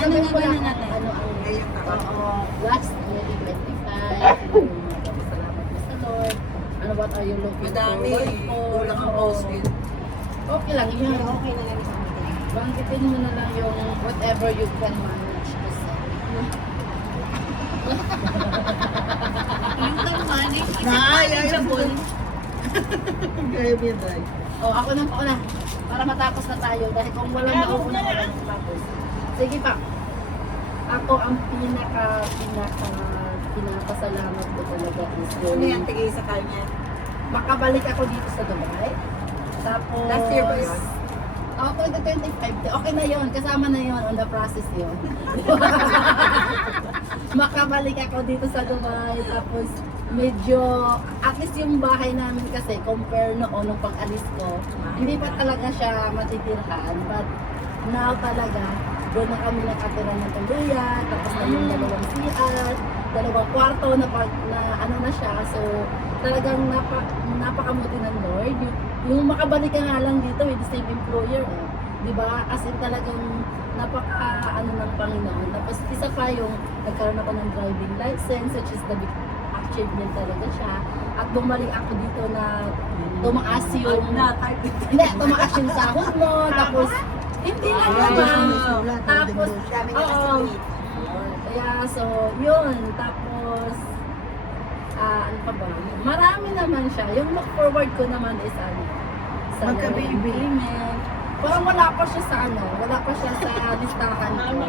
sasabihin ko lang natin? ano ang Ngayong taon. last 2025, salamat po sa Lord. Ano, what are you looking Madami. forward for? Kulang ang post yun. Okay lang yan. Okay na lang sa akin. Banggitin mo na lang yung whatever you can manage to say. Yung naman, isip Nay, manageable. Kaya mo yan, Day. Oh, ako nang pauna. Para matapos na tayo. Dahil kung walang mauna, walang matapos. Sige pa. Ako ang pinapasalamat ko talaga is Ano yan, tigay sa kanya? makabalik ako dito sa Dubai. Tapos... Last year ba yun? Oh, 2025. Okay na yon, kasama na yon, on the process yon. Makabalik ako dito sa Dubai, tapos medyo, at least yung bahay namin kasi, compare noon, nung pag-alis ko, hindi pa talaga siya matitirhan, but now talaga, doon na kami nakatira ng tuluyan, tapos na yung dalawang CR, dalawang kwarto na, ano na siya, so talagang napakamuti ng Lord. Yung makabalik ka nga lang dito with the same employer, di ba? As in talagang ano ng Panginoon. Tapos isa pa yung nagkaroon ako ng driving license, which is the big achievement talaga siya. At bumalik ako dito na tumaas yung hindi, tumaas yung sahod mo, tapos hindi lang naman. Tapos, oo. Kaya so, yun. Tapos, ano pa ba? Marami naman siya. Yung look forward ko naman is ano, sa Magka-baby. agreement. Parang wala pa siya sa ano, wala pa siya sa listahan ko.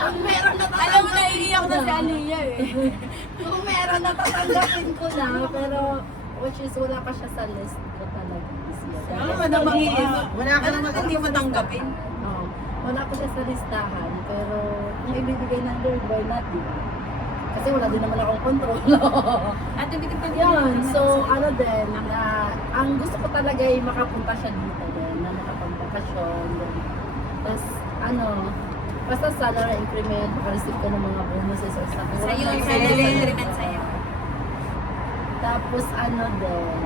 Kung meron na Alam mo, naiiyak na si Aliyah eh. Kung meron na tatanggapin ko na, pero which is wala pa siya sa list ko talaga this year. Ano ba naman? Wala ka naman hindi mo tanggapin. Oo. Wala pa siya sa listahan, pero kung ibibigay ng Lord, why not, di ba? Kasi wala din naman akong control. At yung bitin Yun, so ano din, ang gusto ko talaga ay makapunta siya dito din, na makapagbakasyon. Tapos ano, basta salary increment, makareceive ko ng mga bonuses or something. Sa'yo, Wala sa na- nire-recommend sa'yo. Tapos ano din,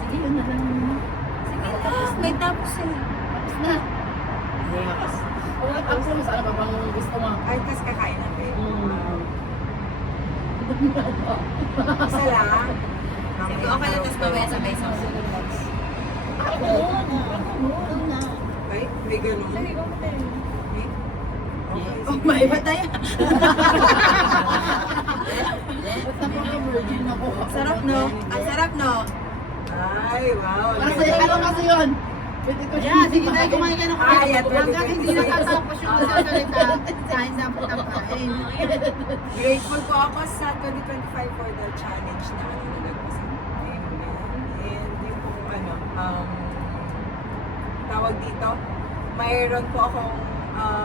sige yun na lang muna. Sige na, may tapos eh. Tapos na. Wala tapos na, saan pa bang gusto mo? Ay, kas kakain natin. Isa lang. Sige, okay lang, tapos mamaya sabay sa Ay, may ganun. Oh, may iba tayo. Ba't napaka-virgin ako? Sarap no? Ang sarap no? Ay, wow. Kasi ano kasi yun? Pwede ko siya. sige tayo, kumain ka na Ay, at Hanggang hindi natatapos yung magsasalita, kain na po kain. Grateful po ako sa 2025 for the challenge na ano na nag-usap. And yung po tawag dito, mayroon po akong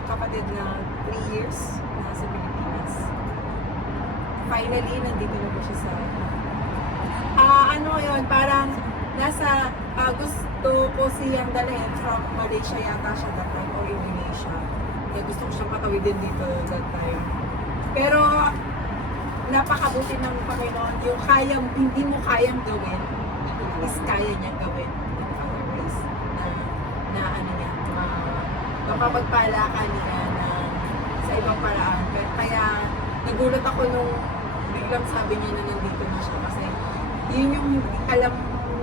kapatid na 3 years na sa Pilipinas. Finally, nandito na po siya sa ano yun, parang nasa gusto ko siyang dalhin from Malaysia yata siya that time or Indonesia. Kaya gusto ko siyang patawidin dito that time. Pero napakabuti ng Panginoon, yung hindi mo kayang gawin, is kaya niyang gawin in other ways na ano niya, mapapagpala ka niya na sa ibang paraan. Kaya nagulat ako nung biglang sabi niya na nandito na siya kasi yun yung alam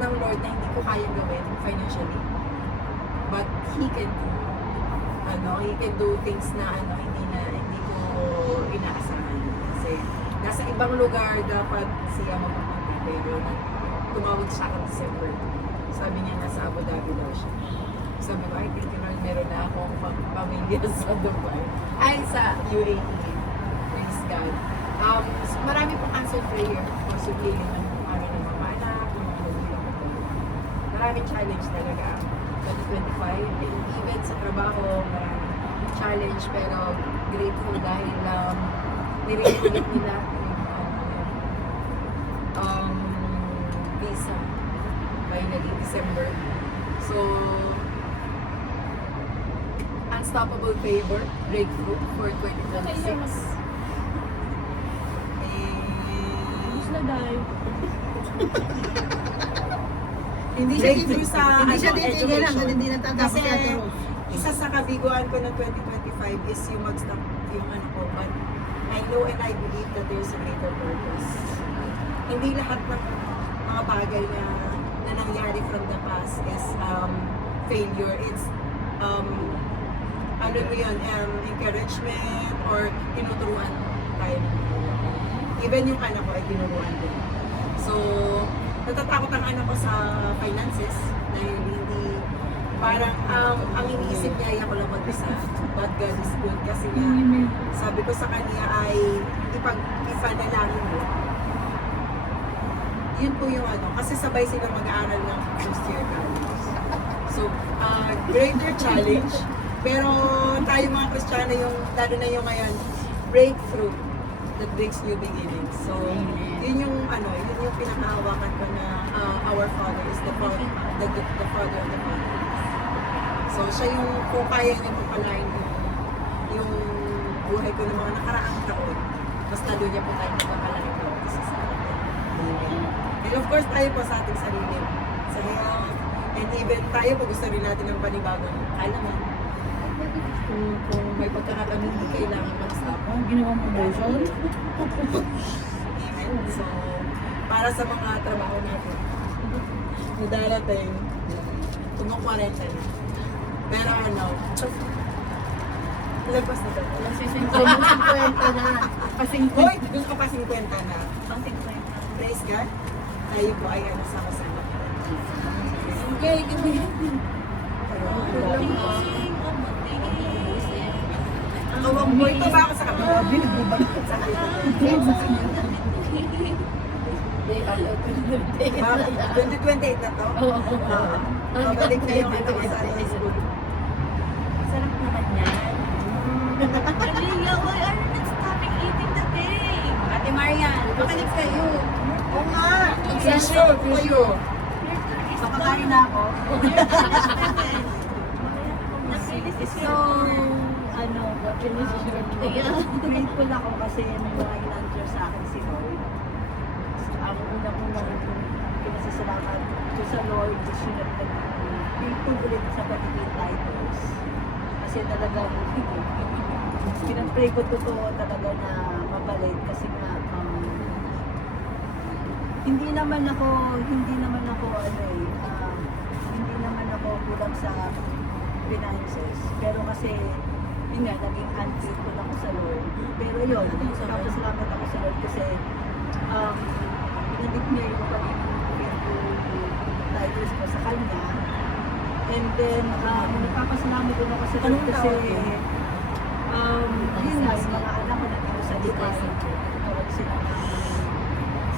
ng Lord na hindi ko kayang gawin financially. But He can do things na hindi ko inaasahan. Kasi nasa ibang lugar dapat siya mapupunta. Pero tumawag sa akin December. Sabi niya nasa Abu Dhabi daw siya. Sabi ko, ay, thank you Lord, meron na akong pamilya sa Dubai. Ay, sa UAE. Praise God. So marami pong answered prayer. Possibly, ng araw ng mga anak, yung mga magulang ko. Maraming challenge talaga. 2025, and even sa trabaho, maraming challenge, pero grateful dahil nire-ulit nila yung visa finally December. So, unstoppable favor, breakthrough for 2026. Hindi siya Breakthrough sa hindi siya ano, titigil hanggang education. hindi natatapos Kasi si Ate Rose. isa sa kabiguan ko ng 2025 is yung mag-stop yung ano ko. But I know and I believe that there's a greater purpose. Hindi lahat ng mga bagay na nangyari from the past is failure. It's ano mo yun, encouragement or tinuturuan tayo ng even yung anak ko ay tinuruan din. So, natatakot ang anak ko sa finances dahil hindi parang ang iniisip niya ay ako lang mag-isa, but God is good kasi nga sabi ko sa kanya ay ipanalangin mo. Yun po yung ano, kasi sabay silang mag-aaral ng first year college. So, greater challenge. Pero tayo mga Kristiyano, yung, lalo na yung ngayon, breakthrough that brings new beginnings. So, yun yung ano, yun yung pinakahawakan ko na our Father is the Father of the Father. So, siya yung, kung kaya niya pagpalain yung buhay ko ng mga nakaraang taon, mas lalo niya po tayo pagpapalain ko isa sa atin. And of course, tayo po sa ating sarili, sa health, and even tayo po gusto rin natin ng panibagong kalaman. Kung may pagkakataon, hindi kailangan mag-stop. Ginawa mo motion? Amen. So, para sa mga trabaho natin, na darating, tumak-40 na. Pero ano, lagpas na ba? Yung 50 na. Hoy, yung ka pa 50 na. Praise God. Tayo po ay ano sama-sama. Okay, give Ang mo ito ba ako sa kapila? me. 2028 na to? Babalik na yung ano sa high school. Sarap naman yan. Aliyah, why are you not stopping eating the thing? Ate Marian, pakinig kayo. Oo nga! Tissue! Tissue! Makakain na ako. So, Ano, grateful ako kasi may mga in-answer sa akin si Lord. Ang unang-unang pinasasalamat ko sa Lord is yung nagpapagpapag ulit sa pagiging titles. Kasi talagang pinag-pray ko totoo talaga na mabalik kasi nga hindi naman ako hindi naman ako kulang sa finances, pero kasi yun nga, naging ungrateful ako sa Lord. Pero yun, kapasalamat ako sa Lord kasi pinagit niya yung pagiging titles ko sa Kanya. And then, nagpapasalamat din ako sa Lord kasi yun nga, yung mga anak ko nandito sa Dubai. Nagkaroon sila ng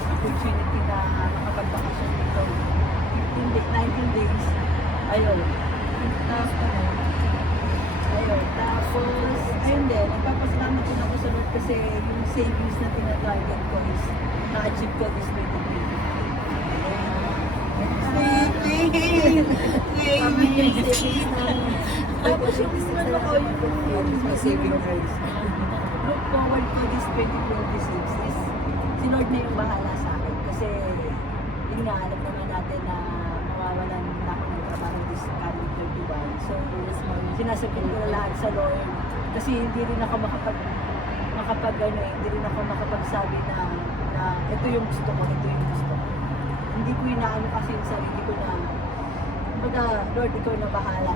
opportunity na makapagbakasyon dito. 19 days. Ayun. Tapos, ayun din, nagpapasalamat din ako sa Lord kasi yung savings na tinatarget ko is na-achieve ko this 2020. Tapos yung ano ko yung Saving rights. look forward to this 2026 is si Lord na yung bahala sa akin kasi yun nga, alam naman natin na mawawalan na ako ng trabaho this coming 21. So, sinasabihin ko na lahat sa Lord kasi hindi rin ako hindi rin ako makapagsabi na ito yung gusto ko, ito yung gusto ko. Hindi ko inaano kasi yung sarili ko na Lord, ikaw na bahala.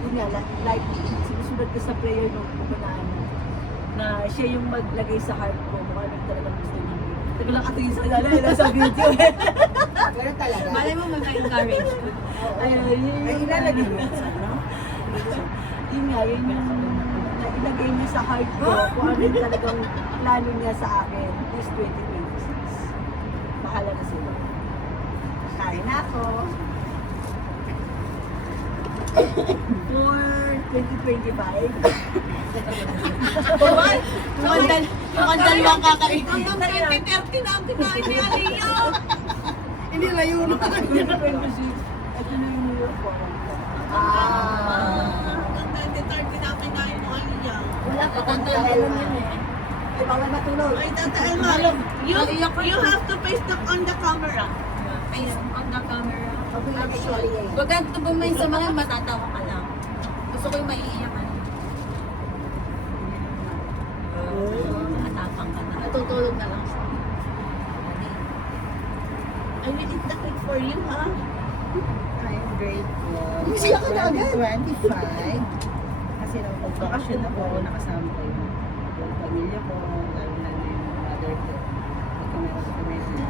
Yun nga, like, sinusunod ko sa prayer notebook ko na siya yung maglagay sa heart ko kung ano talagang gusto niya. Tagal lang katingin sa kanila sa video. Pero talaga. malay mo magka-encourage. Ayun, Ay, ilalagay mo yan sa ano? yun nga, yun yung nailagay niya sa heart ko kung ano yung talagang plano niya sa akin this 2026. Bahala na sila. Kain na ako. For 2025, Ang dalawang kakain. Hanggang 2030 na ang kinain ni Aliyah. Hindi na yun. 2026, ito na yung New York ko. Hanggang 2030 na ang kinain mo Aliyah. Wala pa kung talagang yun eh. Ay, bawal matulog. Ay, Tata Elma, you have to face on the camera. Face on the camera. Actually, Huwag kang tubumin sa mga matatawa ka lang. Gusto ko yung maiiyakan. Nakatapang ka na. Natutulog na lang siya. I will eat the cake for you, ha? I'm grateful. Siya ka na agad. 25. Kasi nung pag-vacation ako, nakasama ko yung pamilya ko, lalo na yung mother ko. Meron kami na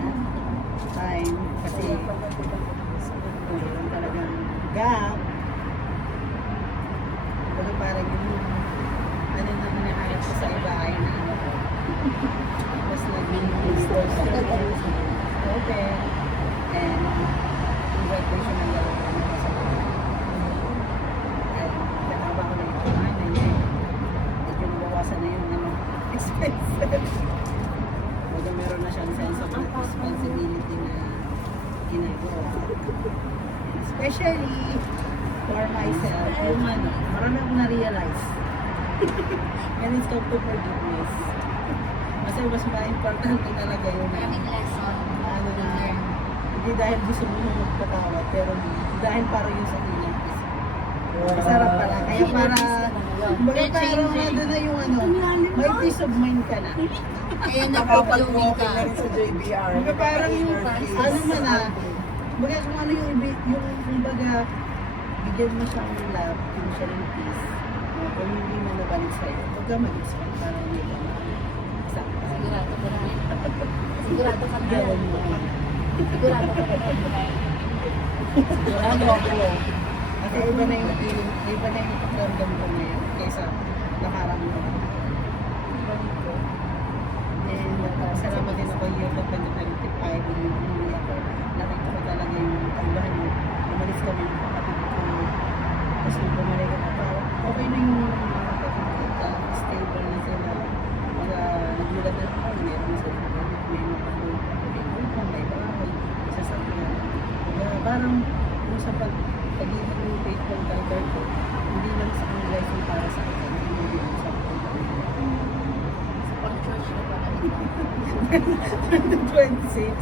time kasi meron talagang gap. Pero parang yung ano na hinahanap ko sa iba ay na ano ko. Mas naging store sa open. And yung graduation ng dalawa ko sa and kataba ko na yung panganay niya. Medyo nabawasan na yung ano, expenses. Medyo meron na siyang sense of responsibility na ginagawa. Especially for myself, yung ano, marami akong na-realize. When it's come to forgiveness. Kasi mas ma-importante talaga yung Maraming lesson. ano na, hindi dahil gusto mo magpatawad, pero dahil para yung sa inyo. Masarap pala. Kaya para, kumbaga parang ano na yung ano, may peace of mind ka na. Kaya napag-blooming ka. Nakapag-walking na rin sa JBR. Kumbaga parang yung, ano man na, kumbaga kung ano yung kumbaga, bigyan mo siyang love, bigyan mo siya ng peace. Kung hindi mo nabalik sa'yo, huwag ka mag-expect parang hindi ka sakta. Sigurado ka na. Sigurado ka na. Gawin mo. Sigurado ka na. Sigurado ako. Kasi iba na yung feeling, iba na yung pakiramdam ko ngayon kaysa nakarang mo. And salamat din ako year of 2025 yung umuwi ako. Nakita ko talaga yung kaibahan yung umalis kami ng kapatid ko. Tapos nung bumalik ako, parang okay na yung mga kapatid ko. Stable na sila. Mga nagulat na ako, meron na sila. May mga kapatid, may bahay, isa sa akin. Parang yung sa pagiging yung faithful driver ko, hindi lang sa kanila yung para sa akin, hindi din sa akin. Pang-church na ba? 26,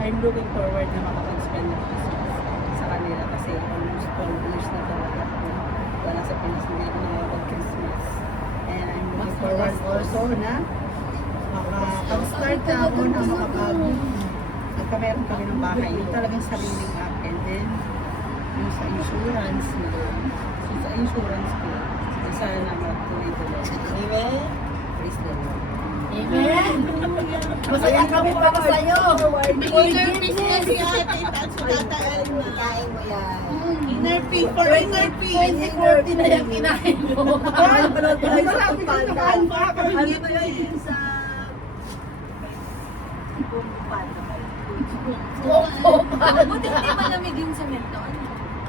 I'm looking forward na makapag-spend ng Christmas sa kanila kasi almost 12 years na talaga ako wala sa Pinas, hindi ako nakapag-Christmas. And I'm looking forward also na makapag-start na ako na meron kami ng bahay, yung talagang sariling app. And then, yung sa insurance na, sa insurance ko, sana magtuloy-tuloy. Amen? Praise the Lord. Amen! Masaya kami para sa'yo! Inner peace na si ate. That's what tataarin mo. Kain mo yan. Inner peace for inner peace. 2040 na yung kinain mo. Marami kang nakain pa ako. Ano ba yun sa... Buti hindi malamig yung semento.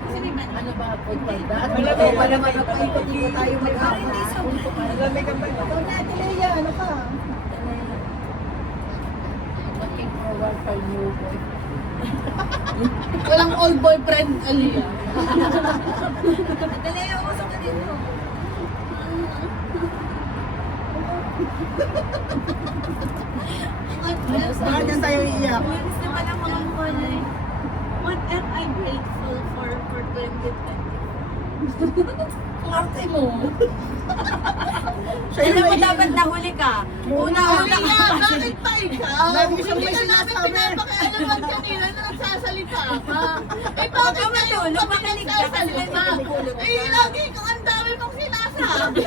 Kasi may man. Ano ba? Food panda? Malamig pa naman ako. Ikot-ikot tayo Parang hindi sa Malamig ang balik. Ikaw natin, Leia. Ano ka? Looking forward for new boy. Walang old boyfriend, Aliyah. Dali, usok ka dito. Bakit yan tayo iiyak? Gusto pa lang mga kulay. What am I grateful for 2020? Ang arte mo. Alam mo, dapat nahuli ka. Una-una ka. Bakit pa ikaw? Lagi siyang Hindi may ka namin sinasabi. pinapakialaman kanina na nagsasalita ka. Eh Huwag bakit ka matulog, makinig ka kasi may makapulog ka. Eh lagi kang ang dami mong sinasabi.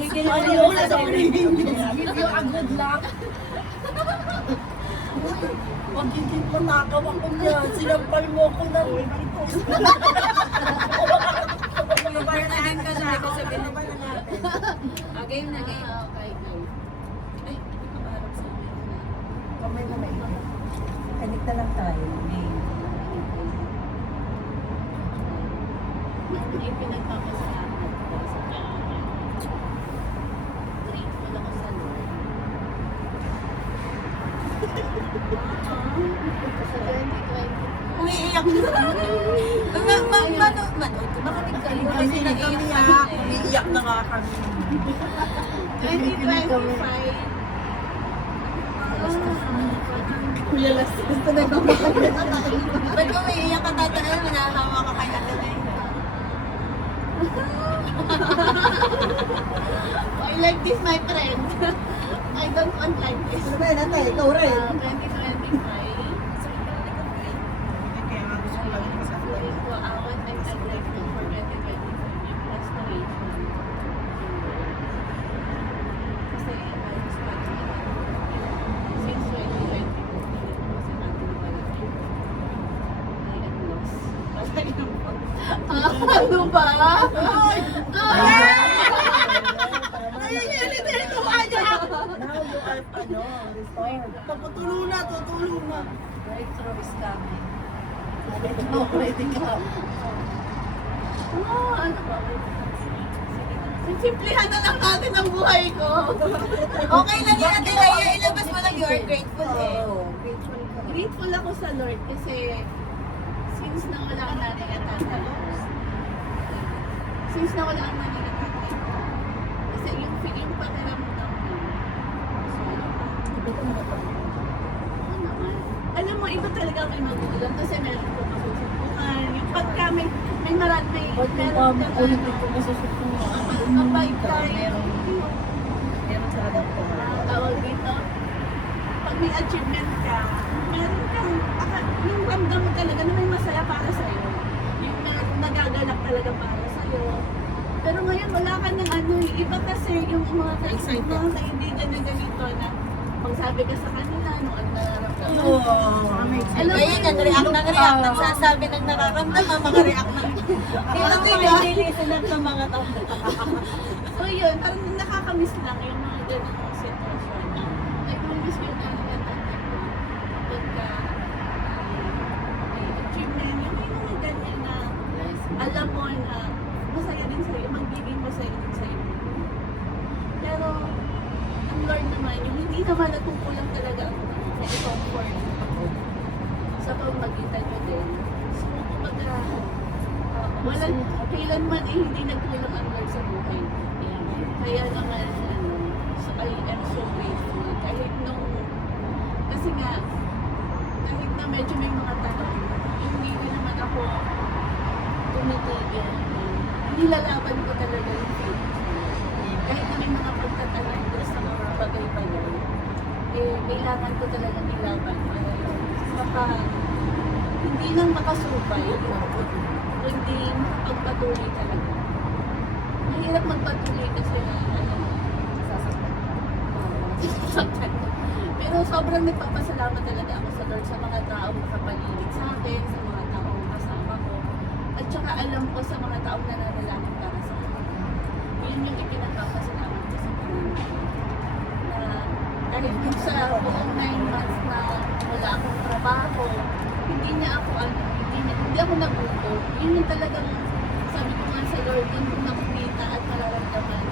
Gigil mo Ano na yung sa sarili. give you a good luck. Magiging matakaw ako niyan. Sinampal mo ako ng Parang ka sa akin sabihin na ba na natin? Game na game. Okay, okay. Ay, nakabarap sa akin. Kamay na may. Kanik na lang tayo. Ano yung pinagpapasalamat ko sa Kanya? Grateful ako sa Lord. Sa 2020. Umiiyak na. Manood ka. Makinig ka. Kasi nag-iiyak. Umiiyak na nga kami. 2025. Kuya Las, gusto na ito. Ba't umiiyak ka tataan? Manahawa ka kay Ate Nay. I like this, my friend. I don't want like this. Ano ba yan, ate? Ikaw rin. 2025. Kaya nga gusto ko lang yung kasama. Going to what I'm grateful for 2025 yung restoration. Kasi I was studying since 2020 kasi natin pala I am lost. Ano ba? Now you are, restored. Tutulong na, tutulong na. Breakthrough is coming. Ready ka. Ano ba? Simplihan na lang natin ang buhay ko. Okay lang yan, Ate Rhea. Ilabas mo lang you are grateful eh. Oo, grateful ka. Grateful ako sa Lord kasi since na wala ang nanay at tatay. Since na wala ang nanay at tatay. Kasi yung feeling pakiramdam mo. Oo naman. Alam mo, iba talaga may magulang kasi meron ko masusubukan. Yung pagka may meron ka Ulitin ko masusukuhan. mabait tayo. Meron talaga ito. Tawag dito, pag may achievement ka, meron kang, yung ramdam mo talaga na may masaya para sa'yo. Yung nagagalak talaga para sa'yo. Pero ngayon, wala ka ng ano, iba kasi yung mga kaibigan na ganito na pag sabi ka sa kanila, nung ano nararamdaman. Alam mo, Kaya yan, react ng react. Nagsasabi ng nararamdaman, mga react ng Nililisinap ng mga tao. So yun, parang nakakamiss lang yung mga ganung sitwasyon. Nag-miss ko yung nanay at tatay ko. Pagka may achievement, yung may mga ganyan na alam mo na masaya din sa'yo, magbibig masaya din sa'yo. Pero, ang Lord naman, yung hindi naman nagkukulang talaga ako ng comfort ako sa pamagitan ko din. So, kumbaga, walang kailanman eh, hindi nagkulang ang Lord sa buhay. Kaya naman, ano, so I am so grateful. Kahit nung, kasi nga, kahit na medyo may mga tanong, hindi ko naman ako tumitigil. Nilalaban ko talaga yung faith. Kahit na may mga pagtatanong doon sa mga bagay-bagay, eh, kailangan ko talaga nilaban para hindi lang makasubay, kundi magpatuloy talaga. Mahirap magpatuloy kasi sasaktan. Pero sobrang nagpapasalamat talaga ako sa Lord sa mga taong nakapaligid sa akin, sa mga taong kasama ko, at saka alam ko sa mga taong nananalangin para sa akin. Yun yung ipinagpapasalamat ko sa Panginoon. Na kahit sa buong 9 months na wala akong trabaho, hindi ako nagutom. Yun yung talagang sabi ko nga sa Lord, yun yung nakikita at mararamdaman